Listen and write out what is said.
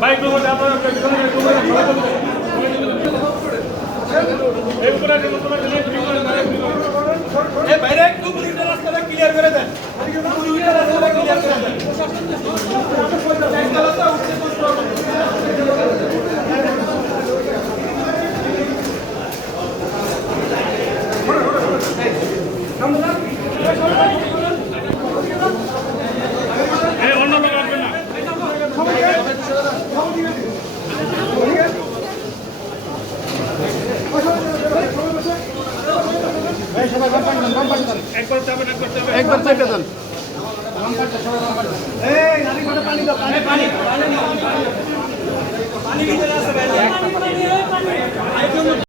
Bike নম্বর আপনারা একবার চাপেন একবার চাপেন একবার চাপে দেন। পানি